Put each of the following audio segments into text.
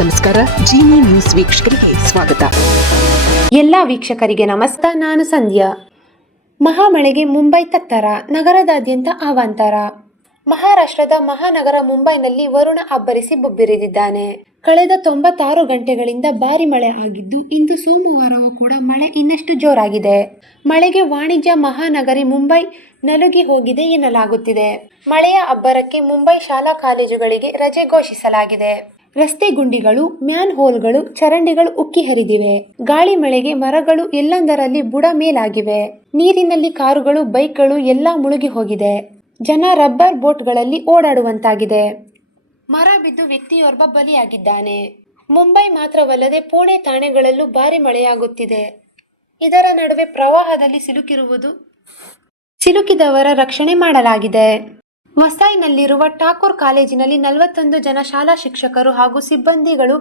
ನಮಸ್ಕಾರ. ಜಿನಿ ನ್ಯೂಸ್ ವೀಕ್ಷಕರಿಗೆ ಸ್ವಾಗತ. ಎಲ್ಲ ವೀಕ್ಷಕರಿಗೆ ನಮಸ್ಕಾರ. ನಾನು ಸಂಧ್ಯಾ. ಮಹಾಮಳೆಗೆ ಮುಂಬೈ ತತ್ತರ, ನಗರದಾದ್ಯಂತ ಅವಾಂತರ. ಮಹಾರಾಷ್ಟ್ರದ ಮಹಾನಗರ ಮುಂಬೈನಲ್ಲಿ ವರುಣ ಅಬ್ಬರಿಸಿ ಬೊಬ್ಬಿರಿದಿದ್ದಾನೆ. ಕಳೆದ 96 ಗಂಟೆಗಳಿಂದ ಭಾರಿ ಮಳೆ ಆಗಿದ್ದು, ಇಂದು ಸೋಮವಾರವೂ ಕೂಡ ಮಳೆ ಇನ್ನಷ್ಟು ಜೋರಾಗಿದೆ. ಮಳೆಗೆ ವಾಣಿಜ್ಯ ಮಹಾನಗರಿ ಮುಂಬೈ ನಲುಗಿ ಹೋಗಿದೆ ಎನ್ನಲಾಗುತ್ತಿದೆ. ಮಳೆಯ ಅಬ್ಬರಕ್ಕೆ ಮುಂಬೈ ಶಾಲಾ ಕಾಲೇಜುಗಳಿಗೆ ರಜೆ ಘೋಷಿಸಲಾಗಿದೆ. ರಸ್ತೆ ಗುಂಡಿಗಳು, ಮ್ಯಾನ್ ಹೋಲ್ಗಳು, ಚರಂಡಿಗಳು ಉಕ್ಕಿ ಹರಿದಿವೆ. ಗಾಳಿ ಮಳೆಗೆ ಮರಗಳು ಎಲ್ಲೆಂದರಲ್ಲಿ ಬುಡ ಮೇಲಾಗಿವೆ. ನೀರಿನಲ್ಲಿ ಕಾರುಗಳು, ಬೈಕ್ಗಳು ಎಲ್ಲ ಮುಳುಗಿ ಹೋಗಿದೆ. ಜನ ರಬ್ಬರ್ ಬೋಟ್ಗಳಲ್ಲಿ ಓಡಾಡುವಂತಾಗಿದೆ. ಮರ ಬಿದ್ದು ವ್ಯಕ್ತಿಯೋರ್ವ ಬಲಿಯಾಗಿದ್ದಾನೆ. ಮುಂಬೈ ಮಾತ್ರವಲ್ಲದೆ ಪುಣೆ, ಥಾಣೆಗಳಲ್ಲೂ ಭಾರಿ ಮಳೆಯಾಗುತ್ತಿದೆ. ಇದರ ನಡುವೆ ಪ್ರವಾಹದಲ್ಲಿ ಸಿಲುಕಿದವರ ರಕ್ಷಣೆ ಮಾಡಲಾಗಿದೆ. ವಸೈನಲ್ಲಿರುವ ಠಾಕೂರ್ ಕಾಲೇಜಿನಲ್ಲಿ 41 ಜನ ಶಾಲಾ ಶಿಕ್ಷಕರು ಹಾಗೂ ಸಿಬ್ಬಂದಿಗಳು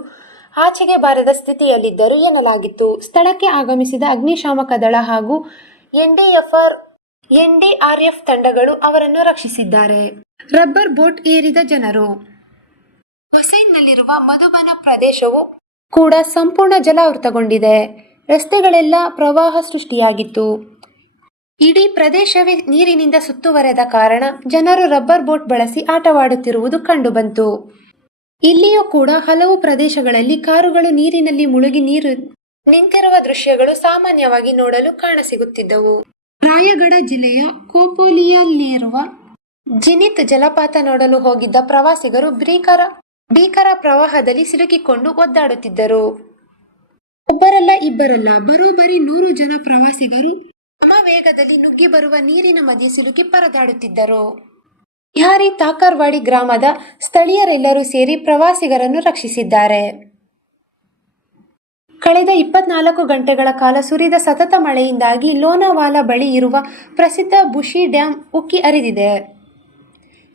ಆಚೆಗೆ ಬಾರದ ಸ್ಥಿತಿಯಲ್ಲಿದ್ದರು ಎನ್ನಲಾಗಿತ್ತು. ಸ್ಥಳಕ್ಕೆ ಆಗಮಿಸಿದ ಅಗ್ನಿಶಾಮಕ ದಳ ಹಾಗೂ ಎನ್ಡಿಆರ್ಎಫ್ ತಂಡಗಳು ಅವರನ್ನು ರಕ್ಷಿಸಿದ್ದಾರೆ. ರಬ್ಬರ್ ಬೋಟ್ ಏರಿದ ಜನರು. ವಸೈನ್ನಲ್ಲಿರುವ ಮಧುಬನ ಪ್ರದೇಶವು ಕೂಡ ಸಂಪೂರ್ಣ ಜಲಾವೃತಗೊಂಡಿದೆ. ರಸ್ತೆಗಳೆಲ್ಲ ಪ್ರವಾಹ ಸೃಷ್ಟಿಯಾಗಿತ್ತು. ಇಡೀ ಪ್ರದೇಶವೇ ನೀರಿನಿಂದ ಸುತ್ತುವರೆದ ಕಾರಣ ಜನರು ರಬ್ಬರ್ ಬೋಟ್ ಬಳಸಿ ಆಟವಾಡುತ್ತಿರುವುದು ಕಂಡುಬಂತು. ಇಲ್ಲಿಯೂ ಕೂಡ ಹಲವು ಪ್ರದೇಶಗಳಲ್ಲಿ ಕಾರುಗಳು ನೀರಿನಲ್ಲಿ ಮುಳುಗಿ ನಿಂತಿರುವ ದೃಶ್ಯಗಳು ಸಾಮಾನ್ಯವಾಗಿ ನೋಡಲು ಕಾಣಸಿಗುತ್ತಿದ್ದವು. ರಾಯಗಢ ಜಿಲ್ಲೆಯ ಕೋಪೋಲಿಯಲ್ಲಿರುವ ಜಿನಿತ್ ಜಲಪಾತ ನೋಡಲು ಹೋಗಿದ್ದ ಪ್ರವಾಸಿಗರು ಭೀಕರ ಪ್ರವಾಹದಲ್ಲಿ ಸಿಲುಕಿಕೊಂಡು ಒದ್ದಾಡುತ್ತಿದ್ದರು. ಒಬ್ಬರಲ್ಲ ಇಬ್ಬರಲ್ಲ, ಬರೋಬ್ಬರಿ 100 ಜನ ಪ್ರವಾಸಿಗರು ವೇಗದಲ್ಲಿ ನುಗ್ಗಿ ಬರುವ ನೀರಿನ ಮಧ್ಯೆ ಸಿಲುಕಿ ಪರದಾಡುತ್ತಿದ್ದರು. ಬಿಹಾರಿ ತಾಕರ್ವಾಡಿ ಗ್ರಾಮದ ಸ್ಥಳೀಯರೆಲ್ಲರೂ ಸೇರಿ ಪ್ರವಾಸಿಗರನ್ನು ರಕ್ಷಿಸಿದ್ದಾರೆ. ಕಳೆದ 24 ಗಂಟೆಗಳ ಕಾಲ ಸುರಿದ ಸತತ ಮಳೆಯಿಂದಾಗಿ ಲೋನಾವಾಲಾ ಬಳಿ ಇರುವ ಪ್ರಸಿದ್ಧ ಬುಷಿ ಡ್ಯಾಂ ಉಕ್ಕಿ ಹರಿದಿದೆ.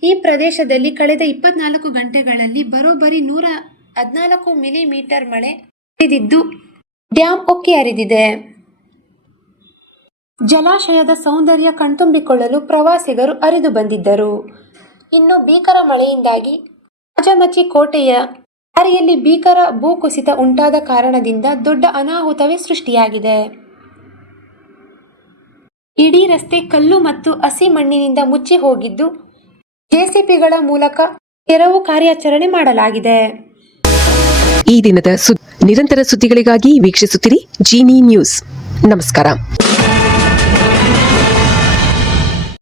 ಈ ಪ್ರದೇಶದಲ್ಲಿ ಕಳೆದ 24 ಗಂಟೆಗಳಲ್ಲಿ ಬರೋಬ್ಬರಿ 114 ಮಿಲಿಮೀಟರ್ ಮಳೆ ಸುರಿದಿದ್ದು ಡ್ಯಾಂ ಉಕ್ಕಿ ಹರಿದಿದೆ. ಜಲಾಶಯದ ಸೌಂದರ್ಯ ಕಣ್ತುಂಬಿಕೊಳ್ಳಲು ಪ್ರವಾಸಿಗರು ಹರಿದು ಬಂದಿದ್ದರು. ಇನ್ನು ಭೀಕರ ಮಳೆಯಿಂದಾಗಿ ರಾಜಮಚಿ ಕೋಟೆಯ ದಾರಿಯಲ್ಲಿ ಭೀಕರ ಭೂಕುಸಿತ ಉಂಟಾದ ಕಾರಣದಿಂದ ದೊಡ್ಡ ಅನಾಹುತವೇ ಸೃಷ್ಟಿಯಾಗಿದೆ. ಇಡೀ ರಸ್ತೆ ಕಲ್ಲು ಮತ್ತು ಹಸಿ ಮಣ್ಣಿನಿಂದ ಮುಚ್ಚಿ ಹೋಗಿದ್ದು, ಜೆಸಿಬಿಗಳ ಮೂಲಕ ತೆರವು ಕಾರ್ಯಾಚರಣೆ ಮಾಡಲಾಗಿದೆ. ಈ ದಿನದ ನಿರಂತರ ಸುದ್ದಿಗಳಿಗಾಗಿ ವೀಕ್ಷಿಸುತ್ತಿರಿ ಜಿನಿ ನ್ಯೂಸ್. ನಮಸ್ಕಾರ.